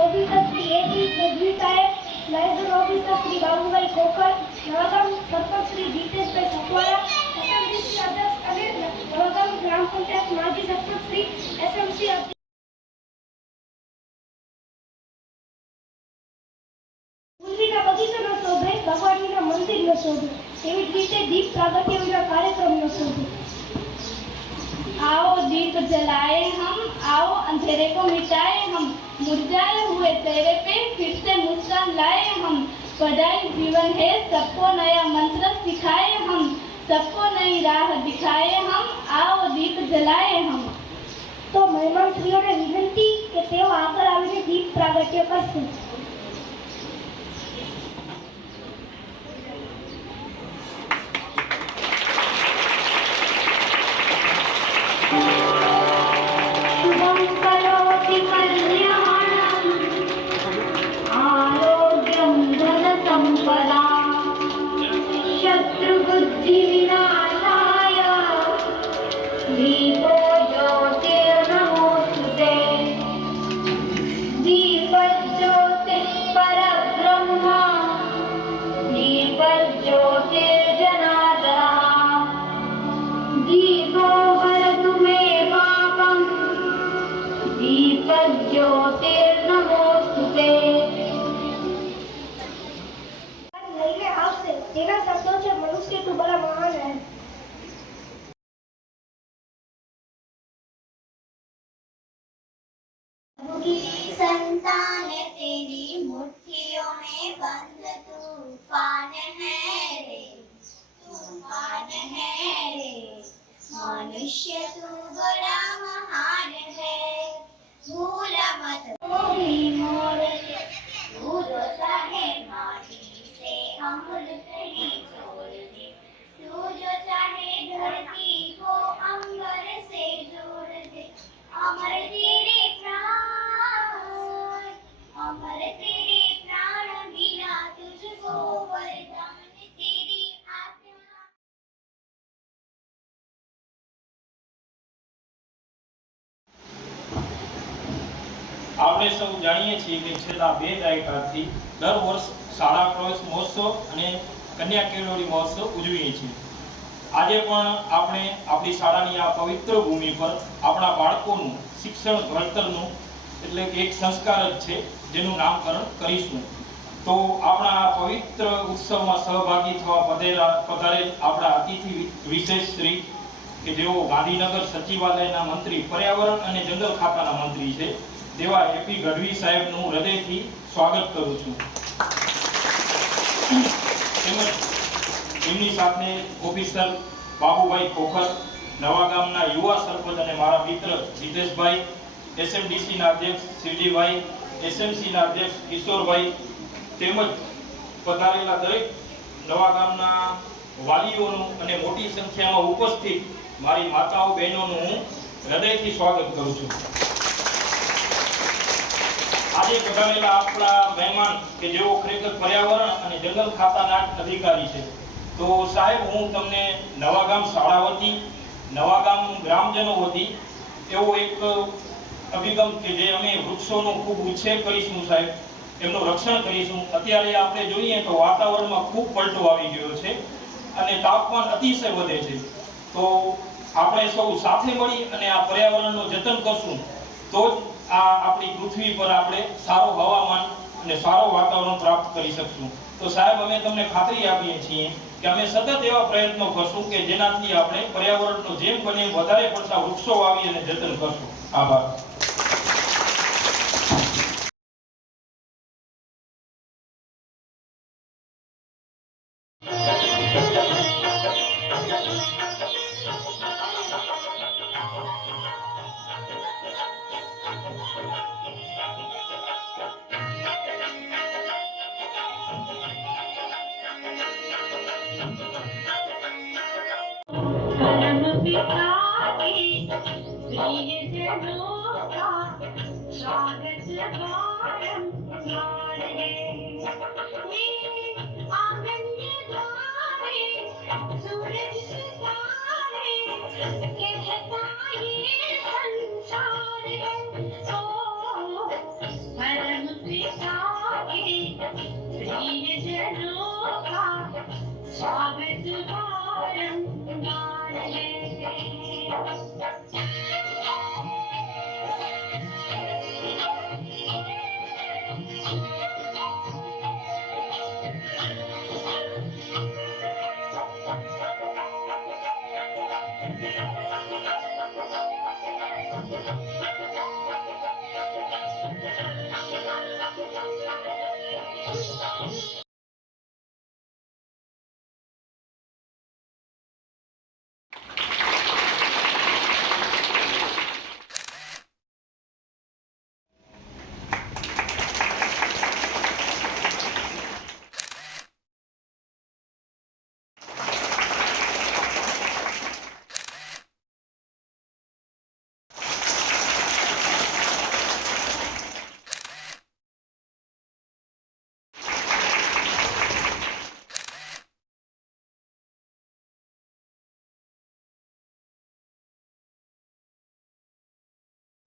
Officer Shri ए.टी. Gadhvi साहेब, liaison officer Shri Babubhai खोकर, Navagam sarpanch Shri जीतेशભાઈ સકવાળા, SMC અધ્યક્ષ અને નવાગામ ગ્રામ પંચાયત માજી સરપંચ શ્રી એસએમસી ફૂલવીના બગીચો ન શોભે, ભગવાનના મંદિર ન શોભે, એવી જ રીતે દીપ પ્રાગટ્ય વિના કાર્યક્રમ ન શોભે। आओ दीप जलाए हम, आओ अंधेरे को मिटाए हम, मुरझाए हुए चेहरे पे फिर से मुस्कान लाए हम। पढ़ाई जीवन है, सबको नया मंत्र सिखाए हम, सबको नई राह दिखाए हम, आओ दीप जलाए हम। तो મહેમાન શ્રીઓને વિનંતી કે તેઓ આગળ આવીને દીપ પ્રાગટ્ય કરશે। तेरा शब्दों से मनुष्य तो बड़ा महान है। संतान तेरी मुट्ठियों में बंद तूफान है रे, तूफान है रे। मनुष्य तू बड़ा महान है, भूल मत मोर तू जो चाहे माटी से अमृत ही जोड़ दे, तू जो चाहे धरती को अंबर से जोड़ दे। अमर तेरे प्राण, अमर तेरे प्राण बिना तुझको वरदान तेरी आत्मा। આપણે સૌ જાણીએ છીએ કે છેલ્લા 2 દાયકાથી દર વર્ષ શાળા પ્રવેશ મહોત્સવ અને કન્યા કેળવણી મહોત્સવ ઉજવીએ છીએ। આજે પણ આપણે આપણી શાળાની આ પવિત્ર ભૂમિ પર આપણા બાળકોનું શિક્ષણ ઘડતરનું એટલે કે એક સંસ્કાર જ છે જેનું નામકરણ કરીશું। તો આપણા આ પવિત્ર ઉત્સવમાં સહભાગી થવા પધારેલ આપણા અતિથિ વિશેષ શ્રી કે જેઓ ગાંધીનગર સચિવાલયના મંત્રી, પર્યાવરણ અને જંગલ ખાતાના મંત્રી છે, તેવા એપી ગઢવી સાહેબનું હૃદયથી સ્વાગત કરું છું. તેમજ એમની સાથે ઓફિસર બાબુભાઈ ખોખર, નવા ગામના યુવા સરપંચ અને મારા મિત્ર જીતેશભાઈ, એસએમડીસીના અધ્યક્ષ શિરડીભાઈ, એસએમસીના અધ્યક્ષ કિશોરભાઈ, તેમજ પધારેલા દરેક નવા ગામના વાલીઓનું અને મોટી સંખ્યામાં ઉપસ્થિત મારી માતાઓ બહેનોનું હું હૃદયથી સ્વાગત કરું છું. આજે પધારેલા આપણા મહેમાન કે જેઓ ખરેખર પર્યાવરણ અને જંગલ ખાતાના અધિકારી છે, તો સાહેબ હું તમને નવા ગામ શાળા વતી, નવા ગામ ગ્રામજનો વતી એવો એક અભિગમ કે જે અમે વૃક્ષોનો ખૂબ ઉછેર કરીશું સાહેબ, એમનું રક્ષણ કરીશું. અત્યારે આપણે જોઈએ તો વાતાવરણમાં ખૂબ પલટો આવી ગયો છે અને તાપમાન અતિશય વધે છે. તો આપણે સૌ સાથે મળી અને આ પર્યાવરણનું જતન કરશું તો જ આ આપણી પૃથ્વી પર આપણે સારો હવામાન અને સારો વાતાવરણ પ્રાપ્ત કરી શકશું. તો સાહેબ અમે તમને ખાતરી આપીએ છીએ કે અમે સતત એવા પ્રયત્નો કરશું કે જેનાથી આપણે પર્યાવરણનો જેમ બને વધારે પડતા વૃક્ષો વાવી અને જતન કરશું. આભાર.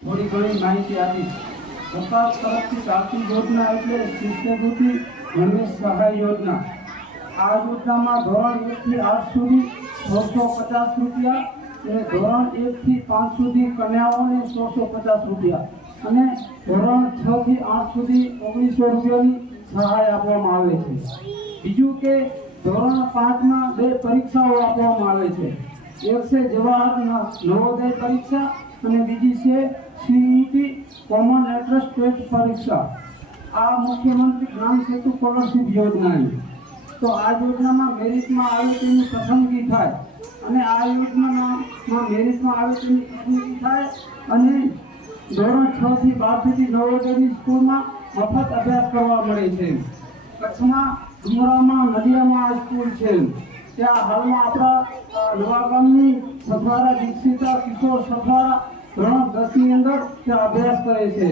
થોડી ઘણી માહિતી આપીશ. સરકાર તરફથી ચાલતી યોજના એટલે શિષ્યવૃત્તિ ગણવેશ સહાય યોજના. આ યોજનામાં ધોરણ 1 થી 8 સુધી 650 રૂપિયા અને ધોરણ 1 થી 5 સુધી કન્યાઓને 650 રૂપિયા અને ધોરણ 6 થી 8 સુધી 1900 રૂપિયાની સહાય આપવામાં આવે છે. બીજું કે ધોરણ 5માં 2 પરીક્ષાઓ આપવામાં આવે છે. એક છે જવાહર નવોદય પરીક્ષા અને બીજી છે સીઈટી કોમન એન્ટ્રન્સ ટેસ્ટ પરીક્ષા. આ મુખ્યમંત્રી ગ્રામ સેતુ સ્કોલરશીપ યોજના. તો આ યોજનામાં મેરિટમાં આવે તેની પસંદગી થાય અને આ યોજનામાં મેરિટમાં આવે તેની પસંદગી થાય અને ધોરણ 6 થી 12 સુધી નવોદયની સ્કૂલમાં મફત અભ્યાસ કરવા મળે છે. કચ્છમાં ડુમરામાં નદિયામાં આ સ્કૂલ છે. ત્યાં હાલમાં આપણા નવા ગામની સથવારા દીક્ષિતા કિશોર સથવારા ધોરણ 10 ની અંદર ત્યાં અભ્યાસ કરે છે.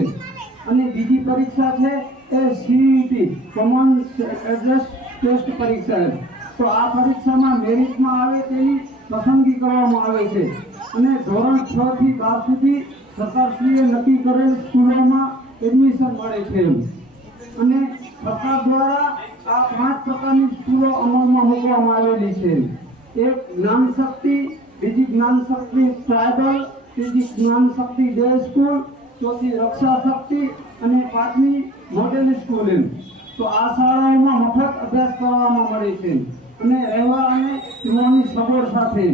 અને બીજી પરીક્ષા છે એ સીઈટી કોમન એન્ટ્રન્સ ટેસ્ટ પરીક્ષા. તો આ પરીક્ષામાં મેરિટમાં આવે તેની પસંદગી કરવામાં આવે છે અને ધોરણ 6 થી 12 સુધી સરકારશ્રીએ નક્કી કરેલ સ્કૂલોમાં એડમિશન મળે છે. અને સરકાર દ્વારા આ 5 પ્રકારની સ્કૂલો અમલમાં મૂકવામાં આવેલી છે. એક જ્ઞાન શક્તિ, બીજી જ્ઞાન શક્તિ ટ્રાયબલ, ત્રીજી જ્ઞાન શક્તિ ડે સ્કૂલ, ચોથી રક્ષા શક્તિ અને પાંચમી મોડેલ સ્કૂલ. તો આ શાળાઓમાં મફત અભ્યાસ કરવામાં મળે છે અને રહેવા અને પીવાની સગવડ સાથે.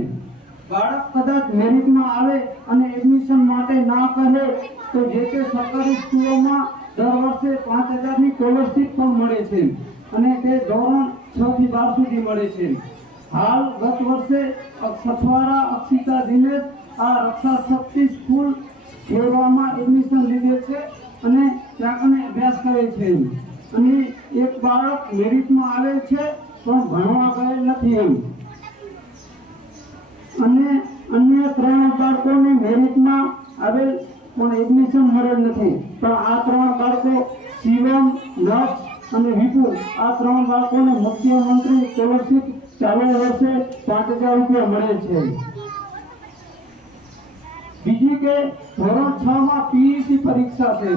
બાળક કદાચ મેરિટમાં આવે અને એડમિશન માટે ના કહે તો જે તે સરકારી સ્કૂલોમાં દર વર્ષે 5,000 ની સ્કોલરશીપ પણ મળે છે અને તે ધોરણ 6 થી 12 સુધી મળે છે. હાલ ગત વર્ષે સથવારા અક્ષિતા દિનેશ આ રક્ષા શક્તિ સ્કૂલ ખેરવામાં એડમિશન લીધે છે અને ત્યાં કને અભ્યાસ કરે છે. અને એક બાળક મેરિટમાં આવે છે પણ ભણવા ગયેલ નથી એમ. અને અન્ય 3 બાળકોને મેરિટમાં આવેલ પણ એડમિશન મળેલ નથી. પણ આ 3 બાળકો શિવમ, લક્ષ અને વિપુલ આ 3 બાળકોને મુખ્યમંત્રી સ્કોલરશીપ ચાલુ વર્ષે 5,000 રૂપિયા મળે છે. બીજી કે ધોરણ 6 માં પીઈસી પરીક્ષા છે.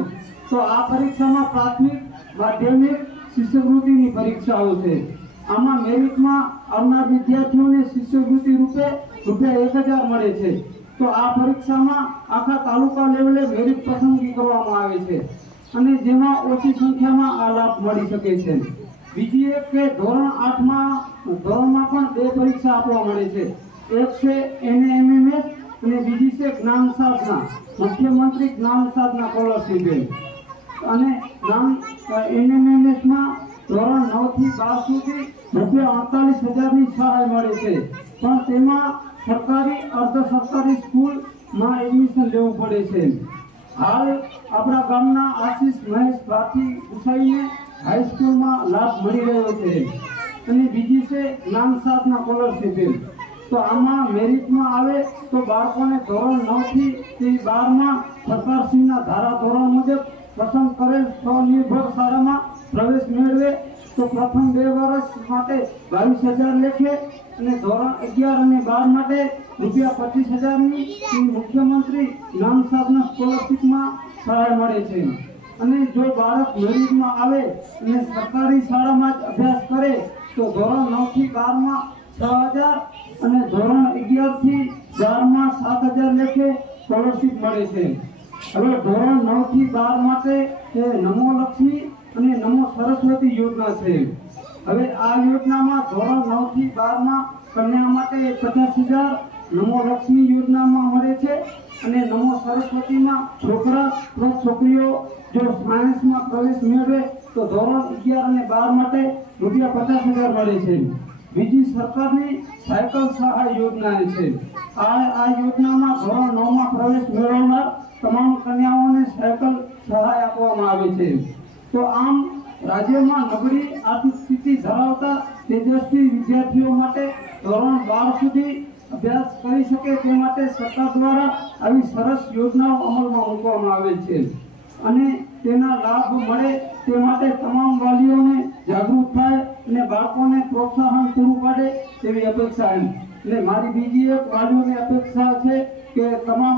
તો આ પરીક્ષામાં પ્રાથમિક, માધ્યમિક, શિષ્યવૃત્તિની પરીક્ષાઓ છે. આમાં મેરિટમાં આવનાર વિદ્યાર્થીઓને શિષ્યવૃત્તિ રૂપે ₹1,000 મળે છે. તો આ પરીક્ષામાં આખા તાલુકા લેવલે મેરિટ પસંદગી કરવામાં આવે છે અને જેમાં ઓછી સંખ્યામાં આ લાભ મળી શકે છે. બીજી એક કે ધોરણ 8માં પણ 2 પરીક્ષા આપવા મળે છે. એક છે NAMMS અને બીજી છે જ્ઞાન સાધના, મુખ્યમંત્રી જ્ઞાન સાધના સ્કોલરશીપ. અને NAMMS માં ધોરણ 9 થી 12 સુધી ₹48,000 ની સહાય મળે છે. પણ તેમાં સરકારી, અર્ધ સરકારી સ્કૂલમાં એડમિશન લેવું પડે છે. હાલ આપણા ગામના આશીષ મહેશ ભારતી ઉસાઈને હાઈસ્કૂલમાં લાભ મળી રહ્યો છે. અને બીજી છે જ્ઞાન સાધના સ્કોલરશીપ. તો આમાં મેરિટમાં આવે તો બાળકોને ધોરણ 9 થી 12માં સરકારશ્રીના ધારાધોરણ મુજબ પસંદ કરેલ સ્વનિર્ભર શાળામાં પ્રવેશ મેળવે તો પ્રથમ 2 વર્ષ માટે 22,000 લેખે અને ધોરણ 11 અને 12 માટે ₹25,000 ની મુખ્યમંત્રી જ્ઞાન સાધના સ્કોલરશીપમાં સહાય મળે છે. અને જો બાળક મેરિટમાં આવે અને સરકારી શાળામાં જ અભ્યાસ કરે તો ધોરણ 9 થી 12માં 6,000 અને ધોરણ 11 થી 12માં 7,000 લેખે સ્કોલરશીપ મળે છે. હવે ધોરણ 9 થી 12 માટે નમો લક્ષ્મી અને નમો સરસ્વતી યોજના છે. હવે આ યોજનામાં ધોરણ 9 થી 12માં કન્યા માટે 50,000 નમો લક્ષ્મી યોજનામાં મળે છે અને નમો સરસ્વતીમાં છોકરા પ્લસ છોકરીઓ જો સાયન્સમાં પ્રવેશ મેળવે તો ધોરણ 11 અને 12 માટે ₹50,000 મળે છે. બીજી સરકારની સાયકલ સહાય યોજના છે. આ યોજનામાં ધોરણ 9માં પ્રવેશ મેળવનાર તમામ કન્યાઓને સાયકલ સહાય આપવામાં આવે છે. તો આમ રાજ્યમાં નબળી આર્થિક સ્થિતિ ધરાવતા તેજસ્વી વિદ્યાર્થીઓ માટે ધોરણ 12 સુધી અભ્યાસ કરી શકે તે માટે સરકાર દ્વારા આવી સરસ યોજનાઓ અમલમાં મૂકવામાં આવે છે અને તેના લાભ મળે તે માટે તમામ વાલીઓને જાગૃત થાય અને બાળકોને પ્રોત્સાહન પૂરું પાડે તેવી અપેક્ષા છે. એટલે મારી બીજી એક વાલીઓની અપેક્ષા છે કે તમામ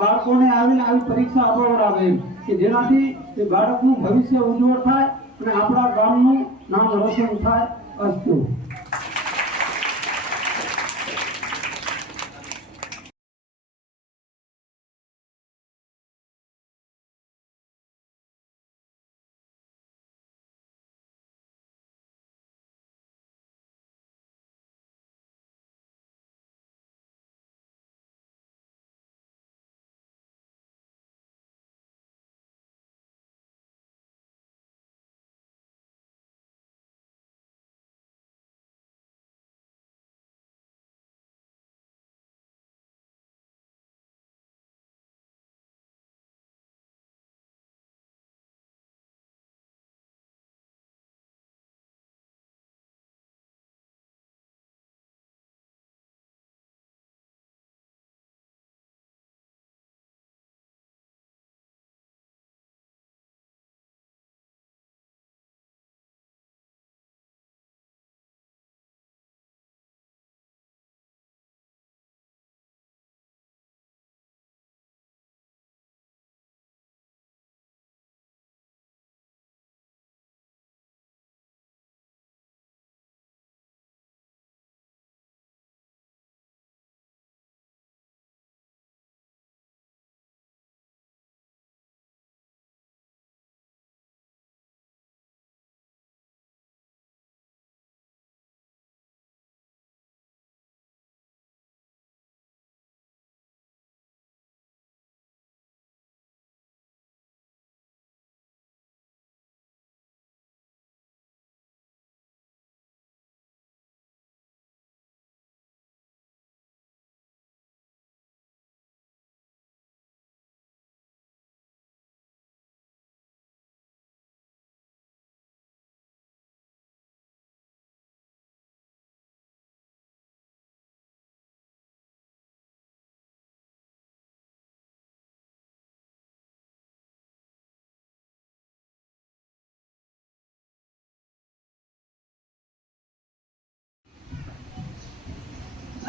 બાળકોને આવી પરીક્ષા અપાવડાવે કે જેનાથી તે બાળકનું ભવિષ્ય ઉજ્જવળ થાય અને આપણા ગામનું નામ રોશન થાય. અસ્તુ.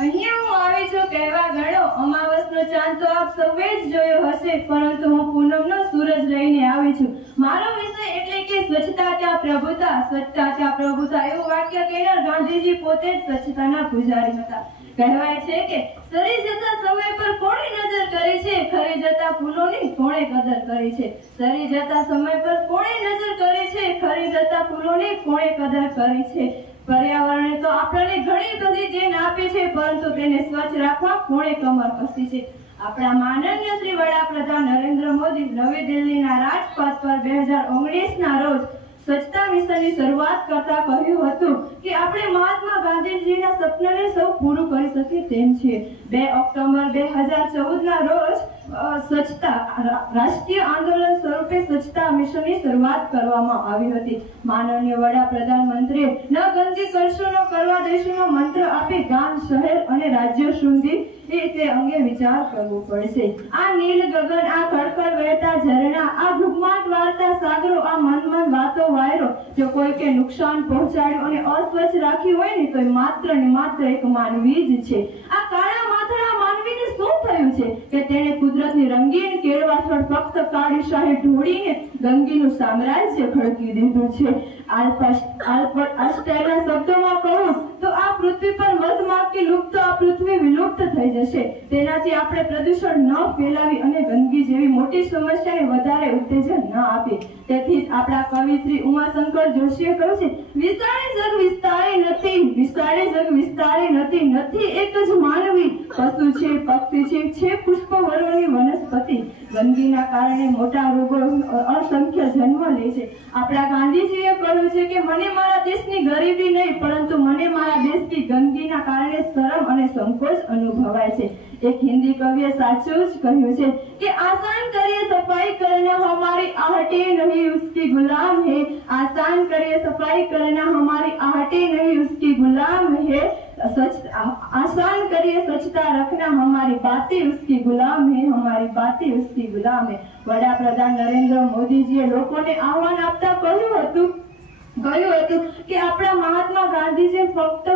અહીંયા હું આવી છું કહેવા ગણો, અમાવસનો ચાંદ તો આપ સૌએ જ જોયો હશે, પરંતુ હું પૂનમનો સૂરજ લઈને આવી છું. મારો વિષય એટલે કે સ્વચ્છતા ત્યાં પ્રભુતા, સ્વચ્છતા ત્યાં પ્રભુતા એવું વાક્ય કહેનાર ગાંધીજી પોતે જ સ્વચ્છતાના પૂજારી હતા. કહેવાય છે કે સરી જતા સમય પર કોણે નજર કરી છે, ખરી જતા ફૂલોની કોણે કદર કરી છે. સરી જતા સમય પર કોણે નજર કરી છે, ખરી જતા ફૂલોની કોણે કદર કરી છે. પર્યાવરણે તો આપણને ઘણી બધી દેન આપી છે, પરંતુ તેને સ્વચ્છ રાખવા કોણે કમર કસી છે. આપણા માનનીય શ્રી વડાપ્રધાન નરેન્દ્ર મોદી નવી દિલ્હીના રાજપથ પર 2019ના રોજ સ્વચ્છતા મિશનની શરૂઆત કરતા કહ્યું હતું કે આપણે મહાત્મા ગાંધીજીના સપનાને સૌ પૂરું કરી શકીએ તેમ છીએ. 2 ઓક્ટોબર 2014ના રોજ સ્વચ્છતા રાષ્ટ્રીય આંદોલન સ્વરૂપે સ્વચ્છતા મિશનની શરૂઆત કરવામાં આવી હતી. માનનીય વડાપ્રધાન મંત્રીએ ન ગંદકી કરશો ન કરવા દેશોનો મંત્ર આપી ગામ, શહેર અને રાજ્યો સુધી તે અંગે વિચાર કરવો પડશે. આ નીલ ગગન, આ ખડખડ વહેતા ઝરણા, આ ઘૂઘમાટ વાળતા સાગરો, આ મન વાતો વાયરો જો કોઈકે નુકસાન પહોંચાડ્યું અને અસ્વચ્છ રાખ્યું હોય ને તો માત્ર ને માત્ર એક માનવી જ છે. આ કાળા માથડા માનવીને શું થયું છે કે તેણે કુદરતની રંગીન કેળવાસળ ફક્ત કાળી શાહી ઢોળીને ગંદકીનું સામ્રાજ્ય ખડકી દીધું છે. આલ્બર્ટ શબ્દોમાં કહું તો આ પૃથ્વી પર મધમાખી લુપ્ત, આ પૃથ્વી વિલુપ્ત થઈ જશે. તેનાથી આપણે પ્રદૂષણ ન ફેલાવી અને ગંદકી જેવી મોટી સમસ્યાને વધારે ઉત્તેજન ન આપીએ. તેથી જ આપણા કવિ શ્રી ઉમાશંકર જોશીએ કહ્યું છે, વિશાળે જગ વિસ્તારે નથી, વિશાળે જગ વિસ્તારે નથી, નથી એક જ માનવી, પશુ છે, પક્ષી છે પુષ્પવર્ણની વનસ્પતિ. ગંદકીના કારણે મોટા રોગો અસંખ્ય જન્મ લે છે. આપણા ગાંધીજીએ કહ્યું છે કે મને મારા દેશની ગરીબી નહીં, પરંતુ મને મારા દેશની ગંદકીના કારણે શરમ અને સંકોચ અનુભવાય છે. એક હિન્દી કવિએ સાચું જ કહ્યું છે કે આસાન કરીએ સફाई करना हमारी आहटें नहीं उसकी गुलाम है, आसान करिए सफाई करना हमारी आहटें नहीं उसकी गुलाम है, आसान करिए स्वच्छता रखना हमारी बातें उसकी गुलाम है, हमारी बातें उसकी गुलाम है. વડાપ્રધાન નરેન્દ્ર મોદીજીએ લોકોને આહ્વાન આપતા કહ્યું હતું કે આપણા મહાત્મા ગાંધીજી ફક્ત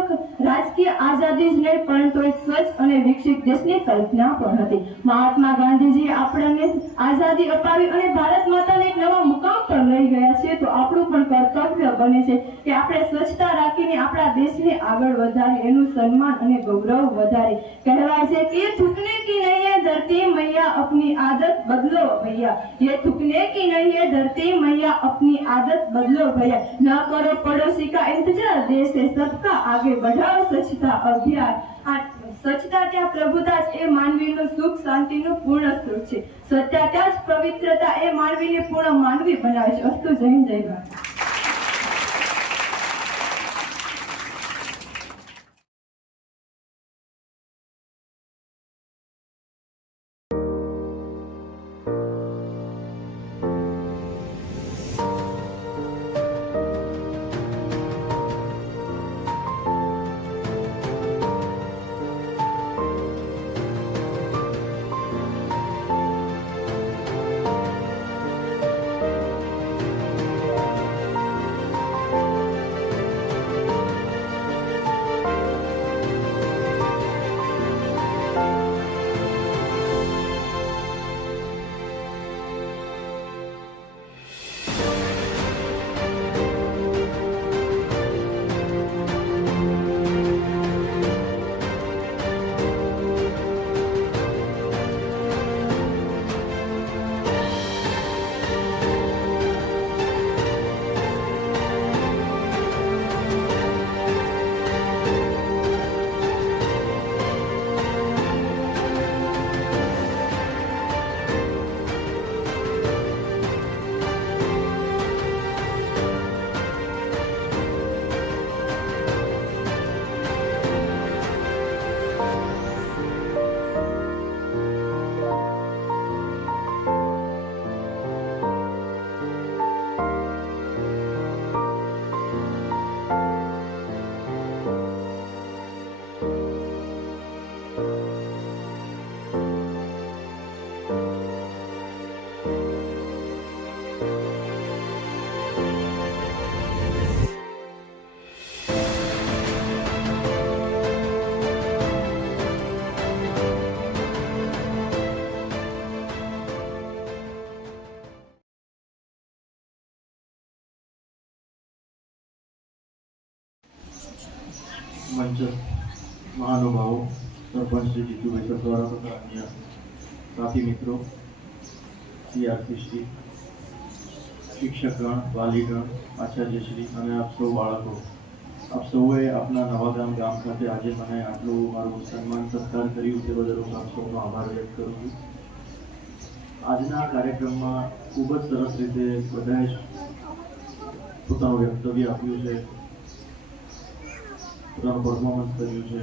રાજકીય આઝાદી જ નહીં પરંતુ એક સ્વચ્છ અને વિકસિત દેશની કલ્પના પણ હતી. મહાત્મા ગાંધીજીએ આપણને આઝાદી અપાવી અને ભારત માતાને એક નવા મુકામ પર લઈ ગયા છે, તો આપણું પણ કર્તવ્ય બને છે કે આપણે સ્વચ્છતા રાખીને આપણા દેશને આગળ વધારીએ, એનું સન્માન અને ગૌરવ વધારીએ. કહેવાય છે કે થૂકને કી નહીં હૈ ધરતી મૈયા અપની આદત બદલો ભૈયા, ये थूकने की नहीं है धरती मैया अपनी आदत बदलो भैया, न करो पड़ोसी का इंतजार, देश से सबका आगे बढ़ाओ स्वच्छता अभियान. આ સ્વચ્છતા ત્યાં પ્રભુતા જ એ માનવીનું સુખ શાંતિનું પૂર્ણ સ્ત્રોત છે. સ્વચ્છતા ત્યાં જ પવિત્રતા એ માનવીને પૂર્ણ માનવી બનાવે છે. અસ્તુ જય હિન્દ, જય ભારત. મંચસ્થ મહાનુભાવો, સરપંચ શ્રી જીતુભાઈ સરદારા તથા અન્ય સાથી મિત્રો, સીઆરસી શ્રી, શિક્ષકગણ, વાલીગણ, આચાર્યશ્રી અને આપ સૌ બાળકો, આપ સૌએ આપના નવાગામ ગામ ખાતે આજે મને આટલું મારું સન્માન સત્કાર કર્યું તે બદલ હું આપ સૌનો આભાર વ્યક્ત કરું છું. આજના કાર્યક્રમમાં ખૂબ જ સરસ રીતે બધાએ જ પોતાનું વક્તવ્ય આપ્યું છે, પોતાનું પરફોર્મન્સ કર્યું છે.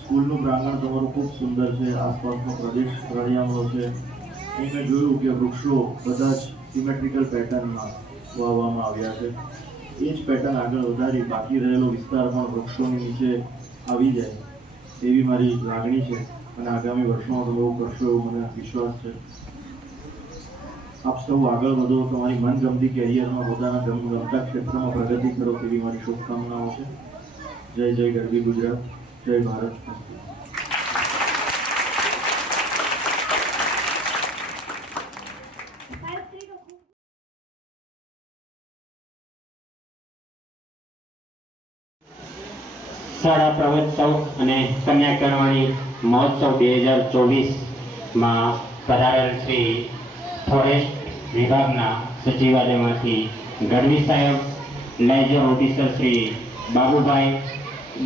સ્કૂલનું પ્રાંગણ તમારું ખૂબ સુંદર છે, આસપાસનો પ્રદેશ રળિયામણો છે. અહીં મેં જોયું કે વૃક્ષો બધા જ સિમેટ્રિકલ પેટર્નમાં વાવવામાં આવ્યા છે. એ જ પેટર્ન આગળ વધારી બાકી રહેલો વિસ્તાર પણ વૃક્ષોની નીચે આવી જાય એવી મારી લાગણી છે અને આગામી વર્ષોમાં તમે એવું કરશો એવો મને વિશ્વાસ છે. આપ સૌ આગળ વધો, તમારી મનગમતી કેરિયરમાં પોતાના ગમતા ક્ષેત્રમાં પ્રગતિ કરો તેવી મારી શુભકામનાઓ છે. જય જય ગરવી ગુજરાત, જય ભારત. શાળા પ્રવેશોત્સવ અને કન્યા કેળવણી મહોત્સવ 2024માં પધારેલ શ્રી ફોરેસ્ટ વિભાગના સચિવાલયમાંથી ગઢવી સાહેબ, લેઝર ઓફિસર શ્રી બાબુભાઈ,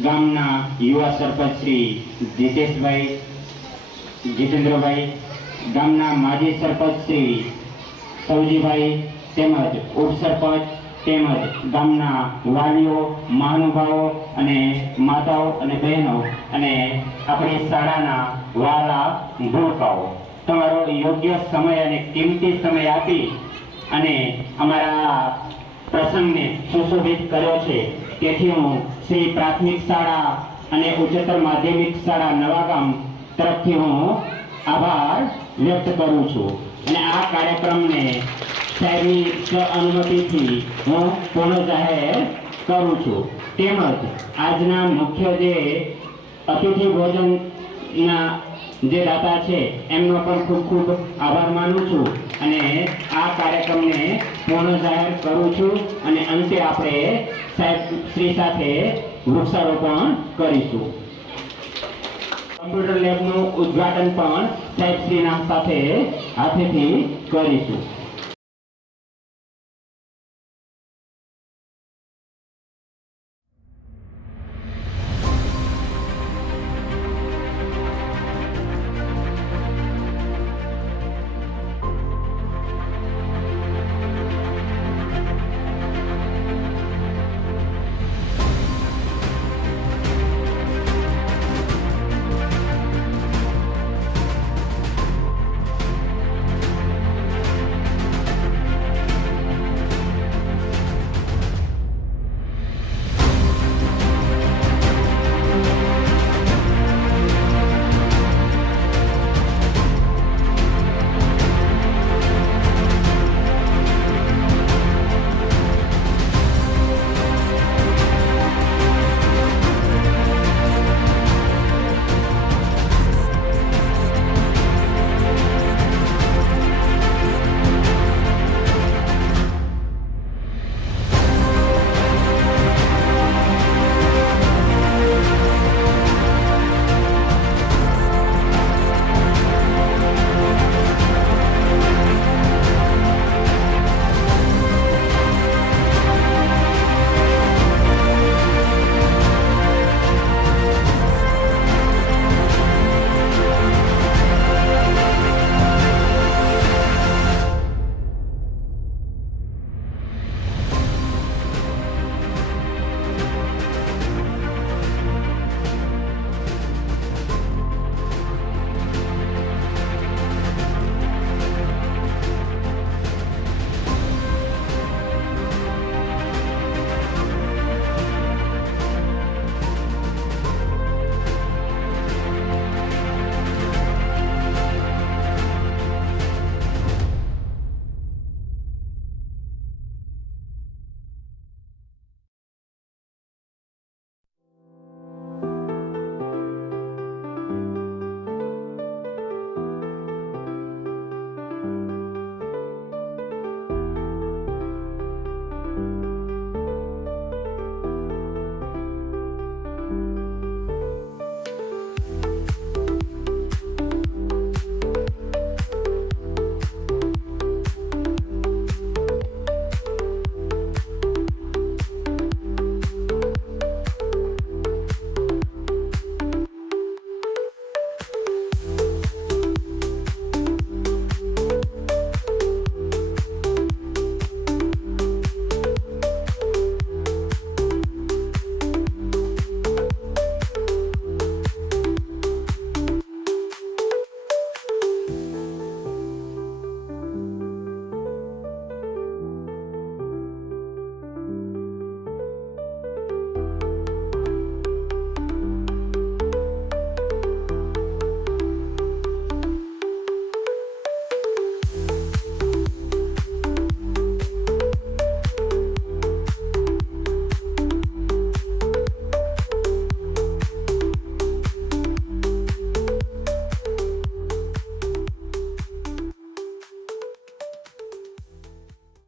ગામના યુવા સરપંચ શ્રી જીતેશભાઈ, જીતેન્દ્રભાઈ, ગામના માજી સરપંચ શ્રી સૌજીભાઈ તેમજ ઉપસરપંચ તેમજ ગામના વાલીઓ, મહાનુભાવો અને માતાઓ અને બહેનો અને આપણી શાળાના વાલા ભૂલકાઓ, તમારો યોગ્ય સમય અને કિંમતી સમય આપી અને અમારા પ્રસંગને સુશોભિત કર્યો છે. તેથી હું શ્રી પ્રાથમિક શાળા અને ઉચ્ચતર માધ્યમિક શાળા નવાગામ તરફથી હું આભાર વ્યક્ત કરું છું અને આ કાર્યક્રમને સાહેબની અનુમતિથી હું પૂર્ણ જાહેર કરું છું. તેમજ આજના મુખ્ય જે અતિથિ ભોજનના જે દાતા છે એમનો પણ ખૂબ ખૂબ આભાર માનું છું અને આ કાર્યક્રમને પૂર્ણ જાહેર કરું છું અને અંતે આપણે સાહેબ શ્રી સાથે વૃક્ષારોપણ કરીશું. કમ્પ્યુટર લેબનું ઉદ્ઘાટન પણ સાહેબ શ્રીના સાથે હાથેથી કરીશું.